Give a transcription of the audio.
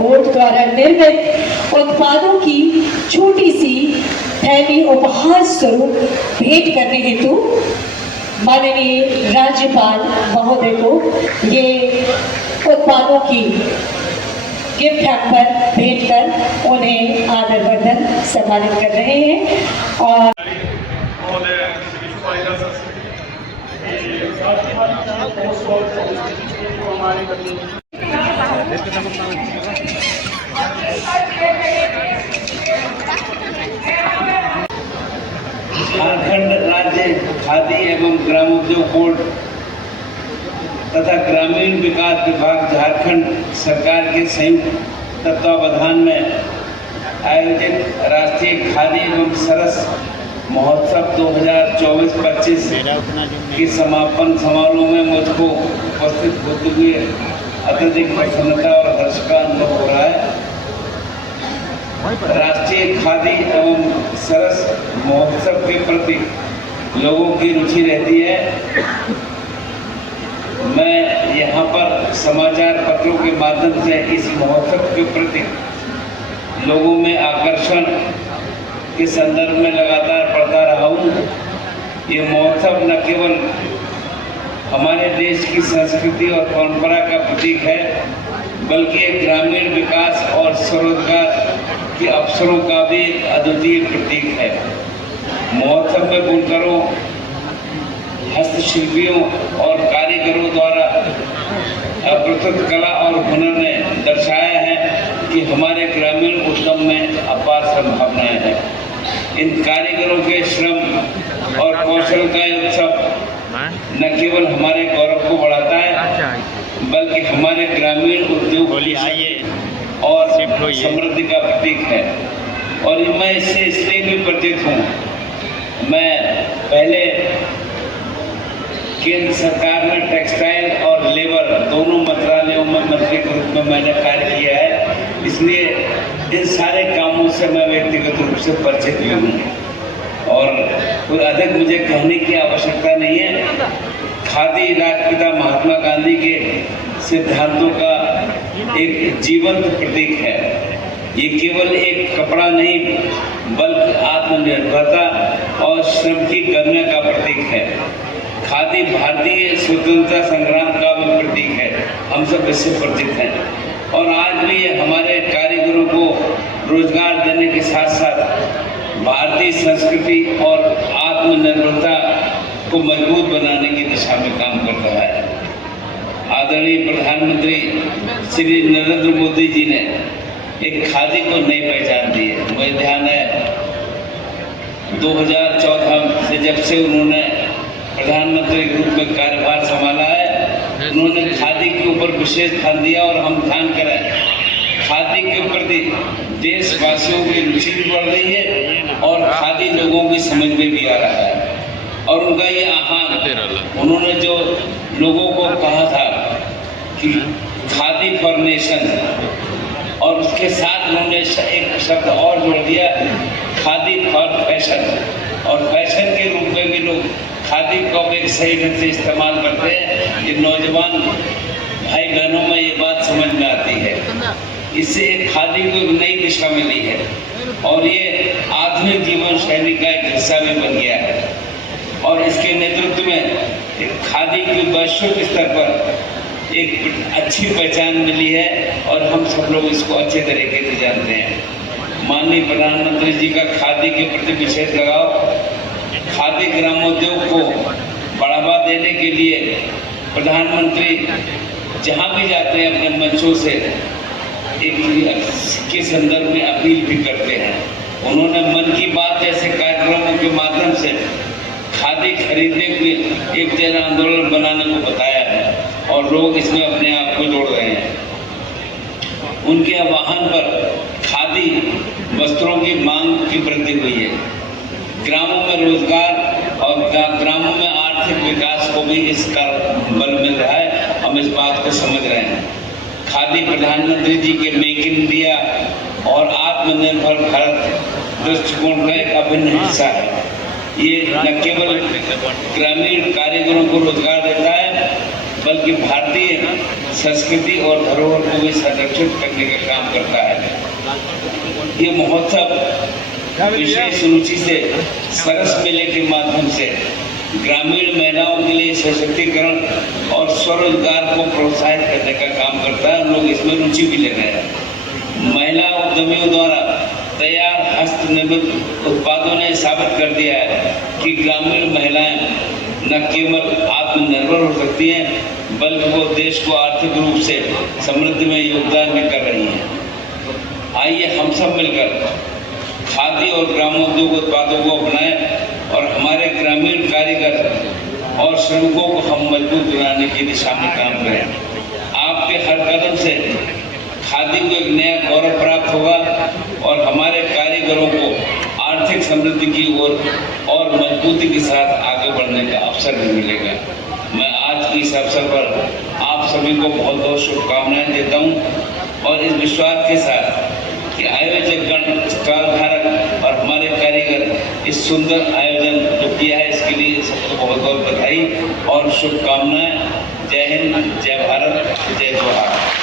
Board द्वारा निर्मित उत्पादों की छोटी सी थैली उपहार स्वरूप भेंट करने हेतु माननीय राज्यपाल महोदय को ये उत्पादों की गिफ्ट हैम्पर भेंट कर उन्हें आदरवर्धन सम्मानित कर रहे हैं। और झारखंड राज्य खादी एवं ग्रामोद्योग बोर्ड तथा ग्रामीण विकास विभाग झारखंड सरकार के संयुक्त तत्वावधान में आयोजित राष्ट्रीय खादी एवं सरस महोत्सव 2024-25 के समापन समारोह में मुझको उपस्थित होते हुए अत्यधिक प्रसन्नता और हर्ष का अनुभव हो रहा है। राष्ट्रीय खादी एवं सरस महोत्सव के प्रति लोगों की रुचि रहती है। मैं यहाँ पर समाचार पत्रों के माध्यम से इस महोत्सव के प्रति लोगों में आकर्षण के संदर्भ में लगातार पढ़ता रहा हूँ। ये महोत्सव न केवल हमारे देश की संस्कृति और परंपरा का प्रतीक है, बल्कि एक ग्रामीण विकास और स्वरोजगार के अवसरों का भी एक अद्वितीय प्रतीक है। महोत्सव में बुनकरों, हस्तशिल्पियों और कारीगरों द्वारा प्रस्तुत कला और हुनर ने दर्शाया है कि हमारे ग्रामीण उद्यम में अपार संभावनाएं हैं। इन कारीगरों के श्रम और कौशल का उत्सव न केवल हमारे गौरव को बढ़ाता है, बल्कि हमारे ग्रामीण उद्योग और समृद्धि का प्रतीक है। और मैं इससे इसलिए भी परिचित हूँ। मैं पहले केंद्र सरकार में टेक्सटाइल और लेबर दोनों मंत्रालयों में मंत्री के रूप में मैंने कार्य किया है, इसलिए इन सारे कामों से मैं व्यक्तिगत रूप से परिचित भी हूँ और कोई अधिक मुझे कहने की आवश्यकता नहीं है। खादी राष्ट्रपिता महात्मा गांधी के सिद्धांतों का एक जीवंत प्रतीक है। ये केवल एक कपड़ा नहीं, बल्कि आत्मनिर्भरता और श्रम की गम्य का प्रतीक है। खादी भारतीय स्वतंत्रता संग्राम का भी प्रतीक है। हम सब इससे परिचित हैं और आज भी ये हमारे कारीगरों को रोजगार देने के साथ साथ भारतीय संस्कृति और आत्मनिर्भरता को मजबूत बनाने की दिशा में काम कर रहा है। आदरणीय प्रधानमंत्री श्री नरेंद्र मोदी जी ने एक खादी को नई पहचान दी है। मुझे ध्यान है 2014 से जब से उन्होंने प्रधानमंत्री के रूप में कार्यभार संभाला है, उन्होंने खादी के ऊपर विशेष ध्यान दिया और हम ध्यान करें, खादी के प्रति देशवासियों की रुचि भी बढ़ रही है और खादी लोगों की समझ में भी आ रहा है। और उनका ये आह्वान, उन्होंने जो लोगों को कहा था कि खादी फॉर नेशन, और उसके साथ उन्होंने एक शब्द और जोड़ दिया, खादी फॉर फैशन। और फैशन के रूप में भी लोग खादी को एक सही ढंग से इस्तेमाल करते हैं। ये नौजवान भाई बहनों में ये बात समझ में आती है। इससे खादी को एक नई दिशा मिली है और ये आधुनिक जीवन शैली का एक हिस्सा भी बन गया है। और इसके नेतृत्व में खादी की वैश्विक स्तर पर एक अच्छी पहचान मिली है और हम सब लोग इसको अच्छे तरीके से जानते हैं। माननीय प्रधानमंत्री जी का खादी के प्रति विशेष लगाव, खादी ग्रामोद्योग को बढ़ावा देने के लिए प्रधानमंत्री जहाँ भी जाते हैं अपने मंचों से एक के संदर्भ में अपील भी करते हैं। उन्होंने मन की बात जैसे कार्यक्रमों के माध्यम से खादी खरीदने के एक जन आंदोलन बनाने को बताया है और लोग इसमें अपने आप को जोड़ रहे हैं। उनके आह्वान पर खादी वस्त्रों की मांग की वृद्धि हुई है। ग्रामों में रोजगार और ग्रामों में आर्थिक विकास को भी इसका बल मिल रहा है। हम इस बात को समझ रहे हैं। खादी प्रधानमंत्री जी के मेक इन इंडिया और आत्मनिर्भर भारत दृष्टिकोण का एक अभिन्न हिस्सा है। ये न केवल ग्रामीण कारीगरों को रोजगार देता है, बल्कि भारतीय संस्कृति और धरोहर को भी संरक्षित करने का काम करता है। ये महोत्सव विशेष रुचि से सरस मेले के माध्यम से ग्रामीण महिलाओं के लिए सशक्तिकरण और स्वरोजगार को प्रोत्साहित करने का काम करता है। लोग इसमें रुचि भी ले रहे हैं। महिला उद्यमियों द्वारा तैयार हस्तनिर्मित उत्पादों ने साबित कर दिया है कि ग्रामीण महिलाएं न केवल आत्मनिर्भर हो सकती हैं, बल्कि वो देश को आर्थिक रूप से समृद्धि में योगदान भी कर रही हैं। आइए हम सब मिलकर खादी और ग्रामोद्योग उत्पादों को अपनाएं और हमारे ग्रामीण कारीगर और श्रमिकों को हम मजबूत बनाने की दिशा में काम करें। आपके हर कदम से खादी को एक नया गौरव प्राप्त होगा और हमारे कारीगरों को आर्थिक समृद्धि की ओर और मजबूती के साथ आगे बढ़ने का अवसर भी मिलेगा। मैं आज के इस अवसर पर आप सभी को बहुत बहुत शुभकामनाएं देता हूं और इस विश्वास के साथ कि आयोजकगण, स्टॉल धारक और हमारे कारीगर इस सुंदर आयोजन जो किया है इसके लिए सबको बहुत बहुत बधाई और शुभकामनाएं। जय हिंद, जय भारत, जय जोहार।